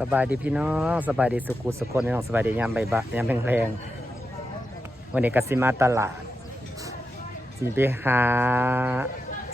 สบายดีพี่น้องสบายดีสุขุสุขคนน้องสบายดียามใบบะยามแรงๆวันนี้กสิมาตลาดสิไปหา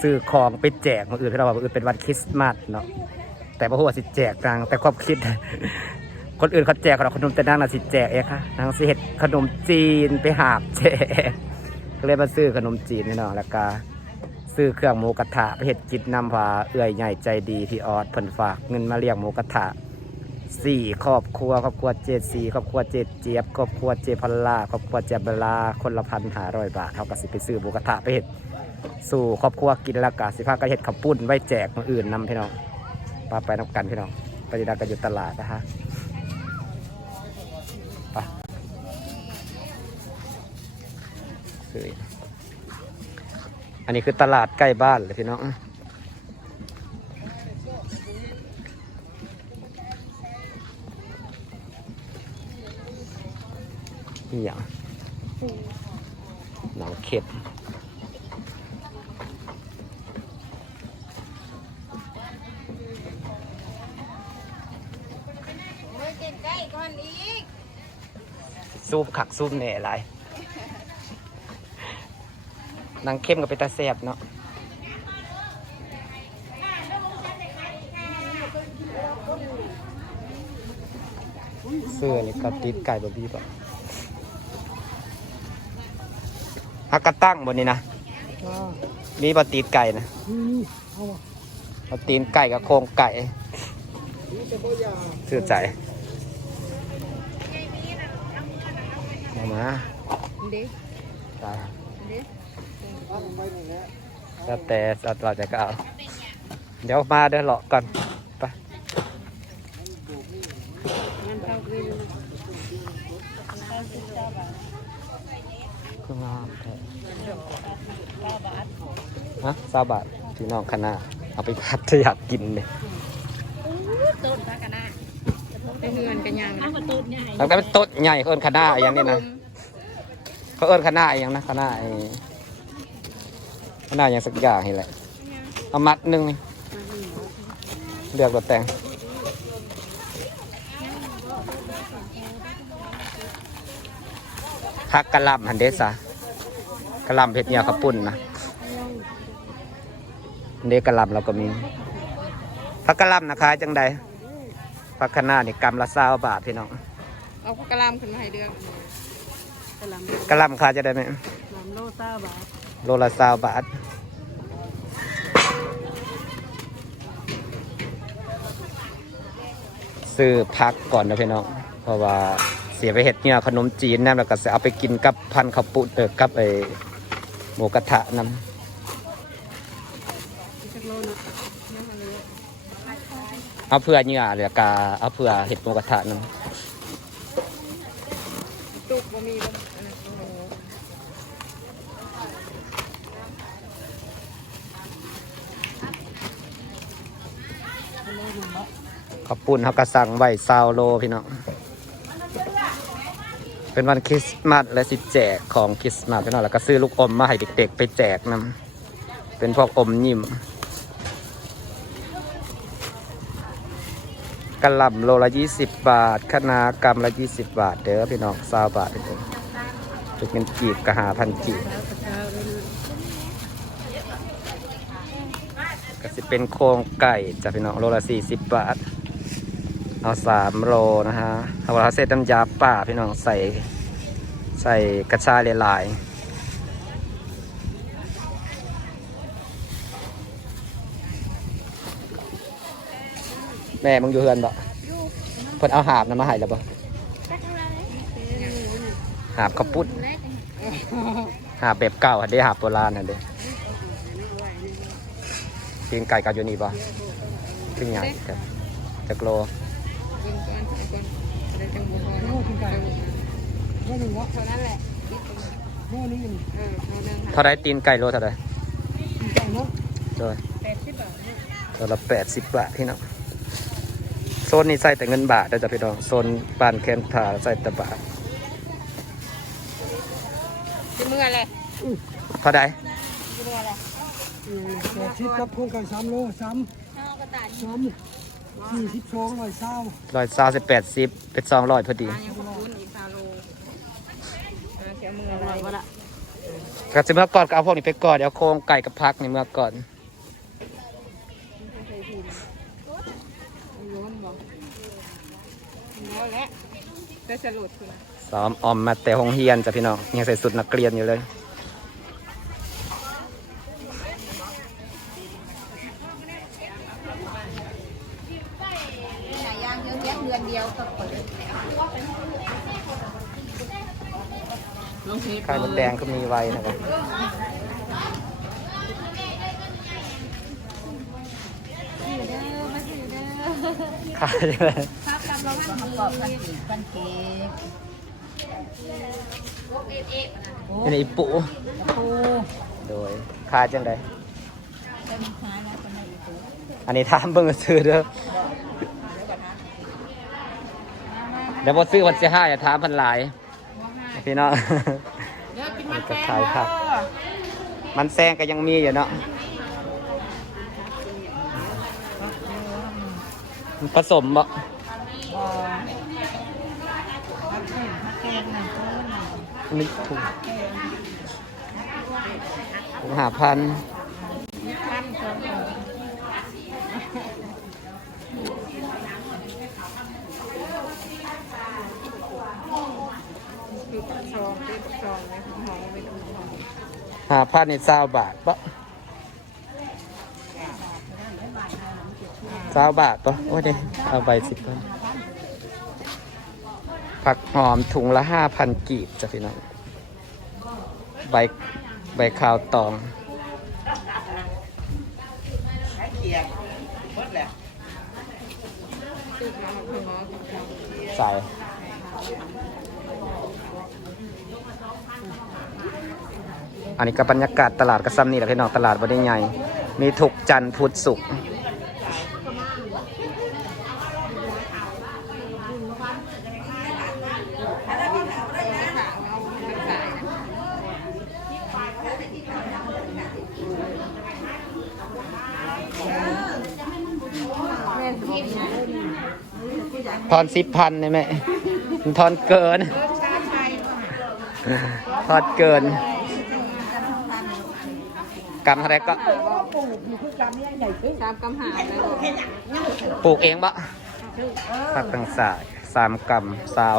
ซื้อของไปแจกคนอื่นที่เราบอกอื่นเป็นวันคริสต์มาสเนาะแต่พระหัวสิแจกกลางแต่ความคิด คนอื่นเขาแจกเราขนมแต่นางน่ะสิแจกเองค่ะนางสิเห็ดขนมจีนไปหาบแจกก็เลยมาซื้อขนมจีนนี่เนาะแล้วก็ซื้อเครื่องหมูกระทะไปเห็ดจิตนำพาเอื่อยใหญ่ใจดีพี่ออดเพิ่นฝากเงินมาเลี้ยงหมูกระทะ สี่ครอบครัวครอบครัวเจ็ดสี่ครอบครัวเจ็ดเจี๊ยบครอบครัวเจพัลลาครอบครัวเจยบลาคนละพันหาร้อยบาทเขาก็สิไปซื้อหมูกระทะไปเห็ดสู่ครอบครัวกินล้วก็สิพากันเห็ดขับปุ้นไว้แจกคนอื่นนำพี่น้องปาไปนับกันพี่น้องไปดีดากันอยู่ตลาดนะฮะไปอันนี้คือตลาดใกล้บ้านเลยพี่น้อง นี่อย่างหนังเข็ดโอ้ยใกล้ๆก่อนอีกซูปขักซูปแหน่ไรหนังเข้มกับเป็นตาแซบเนาะเสื้อนี่ก็ติดไก่บะบี้ปะ ฮักกระตั้งบนนี้นะมีปลาตีนไก่นะปลาตีนไก่กับโครงไก่ชื่อใจมามาเด็กตายเด็กแล้วแต่สัตว์เราจะก็เอาเดี๋ยวมาเดี๋ยวเลาะก่อนไป งั้นเข้าคืน ก็งามแท้ฮะสาบาทพี่น้องคณะเอาไปพัดถ้าอยากกินเลยต้นพระกันนะไปเฮือนกันยังนะต้นใหญ่แล้วก็เป็นต้นใหญ่เขาเอิ้นคณะอย่างนี้นะเขาเอิ้นคณะอย่างนะคณะไอ้คณะอย่างสักอย่างนี่แหละเอามัดหนึ่งนี่เลือกรถแต่งพักกะหล่ำหันเดซะ กะหล่ำเผ็ดเหนียวขับปุ่นนะอันเดกะหล่ำเราก็มีพักกะหล่ำนะคะจังใดพักคณะนี่กำละซาวบาทพี่น้องเอากระลำขึ้นมาให้เดือนกระลำกะหล่ำคาจะได้ไหมลำโลซ่าบาทโลละซาวบาทซื้อพักก่อนนะพี่น้อง เพราะว่าเสียไปเห็ดเนี่ยขนมจีนนะแล้วก็จะเอาไปกินกับพันข้าวปุเออกับไอ หมูกระทะนอีกสักโลนะเนี่ยมาเลยำเอาเพื่อเนี่ยหรือกาเอาเพื่อเห็ดหมูกระทะนตุกบ่มีบ่โอ้ำข้าวปุ้นเขาก็สั่งไว้ซาวโลพี่น้อง เป็นวันคริสต์มาสและสิแจกของคริสต์มาสพี่น้องแล้วก็ซื้อลูกอมมาให้เด็กๆ ไปแจกนำเป็นพวกอมยิ้มกระหล่ำโลละยี่สิบบาทคะนากรัมละยี่สิบบาท เด้อพี่น้องซาวบาทเด้อจุกเงินกีบกระหาพันกีบก็สิเป็นโครงไก่จ้ะพี่น้องโลละสี่สิบบาท เอาสามโลนะฮะเอาเราเซตน้ำยาป่าพี่น้องใส่ใส่กระชายหลายๆแม่มึงอยู่เฮือนบ่เพิ่นเอาหาบนะมาให้แล้วบ่หาบข้าวปุ้นหาบแบบเก่าอันเด้หาบโบราณอันเด้ปีนไก่กับยูนี่บ่ปิ้งใหญ่ครับจักโล ยิงก่อนเอาก่อนเดี๋ยวจังบ่พอโน่กินไก่โน่หนึ่งวะเท่านั้นแหละโน่นึงเออโน่นึงค่ะเท่าไรตีนไก่โลเท่าไรไก่เนาะโดยแปดสิบบาทเนี่ยตัวละแปดสิบบาทพี่น้องโซนนี้ใส่แต่เงินบาทได้อจ้ะพี่น้องโซนบ้านแคนทาใส่แต่บาทจะเมื่อไรเท่าไรจะเมื่อไรแปดสิบครับโครงไก่สามโลสามข้าวกระต่ายสาม สี่สิบสองร้อยเศร้าร้อยสามสิบแปดสิบเป็นสองร้อยพอดียังคุ้นอีกซาโลเสียมืออะไรวะล่ะก็จะเมื่อก่อนก็เอาพวกนี้ไปก่อนเดี๋ยวโครงไก่กับพักนี่เมื่อก่อนย้อนบอกย้อนแล้วจะสรุปคือซ้อมออมมาแต่ห้องเฮียนจ้ะพี่น้องยังใส่สุดนักเรียนอยู่เลย ย่างเยอะแยะเดือนเดียวก็เปิดลงเทปไข่มดแดงก็มีไว้นะครับอยู่เด้อมาอยู่เด้อขายเลยภาพกำลังประกอบกันสีกันเค้กอันนี้อีปูปูโดยขายจังไดเป็นค้ายนะคนในอีปูอันนี้ถามเบิ่งซื้อเด้อเดี๋ยวพอซื้อวันเสียห้าอย่าถามพันหลายพี่น้องเดี๋ยวกินมันก็แป้งขายผักมันแซงก็ยังมีอยู่เนาะมันผสมบ่บอพักเส้นพักแกงหนังเพิ่มนี่ถูกถูกหาพันพันสองหก คือปัก ซองคือปักซองในของหอมเป็นของหอมหาพันในเศร้าบาทปะเศร้าบาทปะโอ้ยเด้เอาใบสิบพันผักหอมถุงละห้าพันกีบจ้ะพี่น้อง ใบใบขาวตองคือหอมคือหอมใส่ อันนี้ก็บรรยากาศตลาดกระซ้ำนี่แหละพี่น้องตลาดบ่ได้ใหญ่มีถูกจันทร์พุธศุกร์ทอนสิบพันได้ไหมทอนเกิน ทอนเกินกำเท่าไรก็สามกำหาเลยปลูกเองบะผักต่างสายสามกำสาว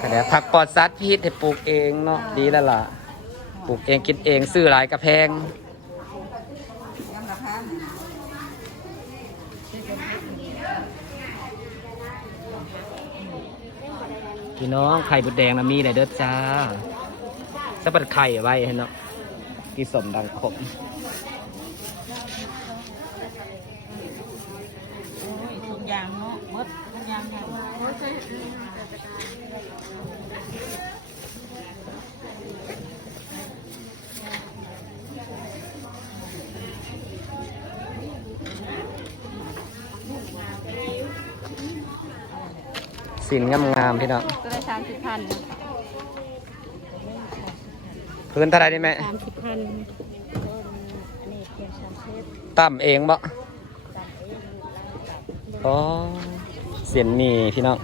ก็เดี๋ยวผักปลอดสารพิษให้ปลูกเองเนาะดีแล้วล่ะ ปลูกเองกินเองซื้อหลายกระแพงยังราคา พี่น้องไข่บดแดงนะมีเลยเด้อจ้าสะบัดไข่ไว้เห้เนาะกี่สมดังขม โอ้ยทุกอย่างเนาะมดทุกอย่างอย่าง สินงามๆพี่น้องตัวละสามสิบพันพื้นเท่าไรนี่แม่สามสิบพันนี่เพียงชามเช็ดตั้มเองบ่อ๋อเสียนมีพี่น้อง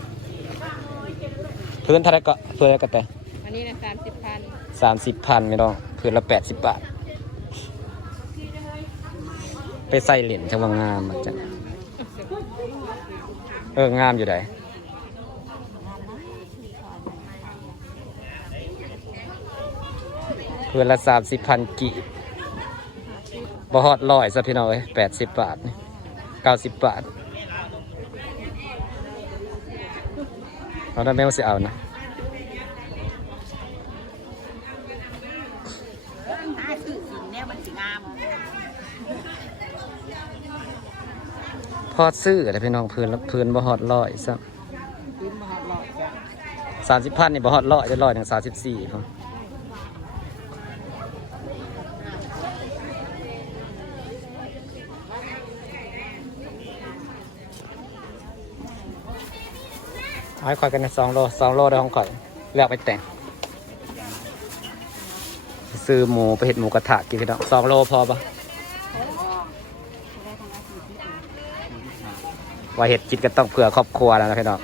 พื้นเท่าไรก็เพื่อกันแต่อันนี้นะสามสิบพันสามสิบพันพี่น้องพื้นละแปดสิบบาท ไปใส่เหรียญจังหวะงามอะจ้ะเอองามอยู่ไหน พื้นละสามสิบพันกีบบ่ฮอดร้อยซะพี่น้องเอ้ยแปดสิบบาทเก้าสิบบาทเอาได้แม่ว่าสิเอานะหาซื้ออซื้อแต่พี่น้องพื้นพื้นบ่ฮอดร้อยซะยืมมาหอดลอดจ้ะสามสิบพันนี่บ่ฮอดร้อยได้ร้อยหนึ่งสามสิบสี่ผม เอาให้ข่อยกันในสองโลสองโลได้ของข่อยเลือกไปแต่ง ซื้อหมูไปเห็ดหมูกระทะกินพี่น้องสองโลพอปะว่าเห็ดกินก็ต้องเผื่อครอบครัวแล้วนะพี่น้อง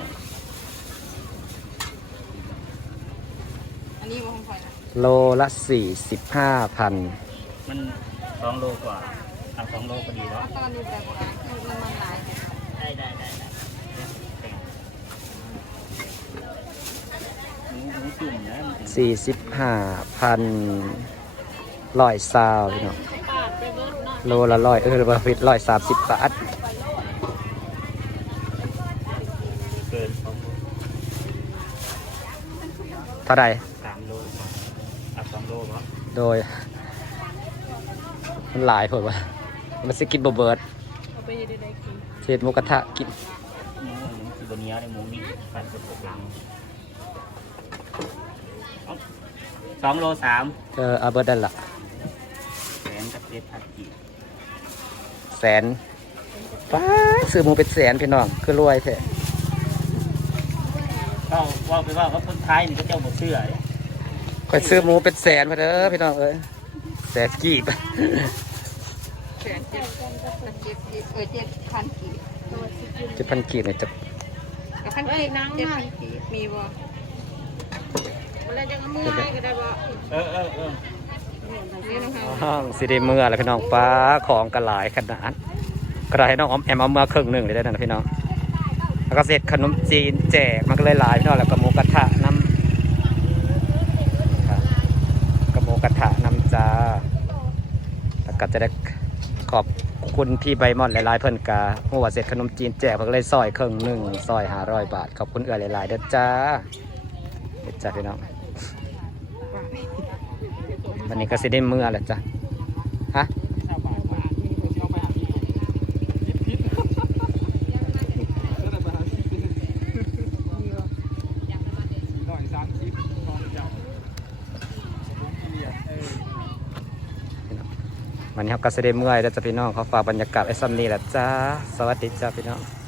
อันนี้ว่าของใครนะโลละสี่สิบห้าพันมันสองโลกว่าเอาสองโลก็ดีแล้วตอนนี้แบบว่าคือน้ำมันหลาย ได้ได้ได้ได้หมูหมูจุ่มนะมันเป็น สี่สิบห้าพันร้อยซาวพี่น้องโลละร้อยเออประพิดร้อยสามสิบบาทเกินสองโลเท่าไหร่สามโลเอาสองโลเพราะโดย มันหลายผลวะมันสิกินบเบิร์ดเอาไปได้ได้กินเศษหมูกระทะกินหมูหมูสิบเนี้ยในหมูนี่พันกระปุกลังเอา สองโลสามเออเอาเบิร์ดได้ละแสนกับเจ็ดพันกี่แสนป้าดซื้อหมูเป็นแสนพี่น้องคือรวยแท้ก็ว่าไปว่าว่าคนไทยนี่ก็เจ้าหมดเชื่อเลยคอยซื้อหมูเป็นแสนมาเด้อพี่น้องเอ้ยแสนกีบแสนเจ็ดเจ็ดเออเจ็ดพันกี่เจ็ดพันกีบเนี่ยจะ กับพันกี่เจ็ดพันกี่มีบ่อะไรจะ เออให้ก็ได้บ่เออเออเออนี่น้องเฮาห้องสิได้เมื่อแล้วพี่น้องป้าของกระหลายขนาดกระไรน้องออมแอมเอาเมื่อครึ่งหนึ่งเลยได้นะพี่น้องแล้วก็เสร็จขนมจีนแจกมันก็เลยหลายพี่น้องแล้วก็หมูกระทะน้ำกระหมูกระทะน้ำจ้าแล้วก็จะได้ขอบคุณพี่ใบมอนหลายๆเพิ่นกาเมื่อว่าเสร็จขนมจีนแจกเพิ่นก็เลยซอยครึ่งหนึ่งซอยห้าร้อยบาทขอบคุณเอื้อหลายๆเด้อจ้าเด้อจ้าพี่น้อง วันนี้ก็สิได้เมื่อแล้วจ้ะฮะวันนี้เราก็สิได้เมื่อยแล้วจ้ะพี่น้องเขาฝากบรรยากาศไอ้ซ้ำนี่แหละจ้าสวัสดีจ้าพี่น้อง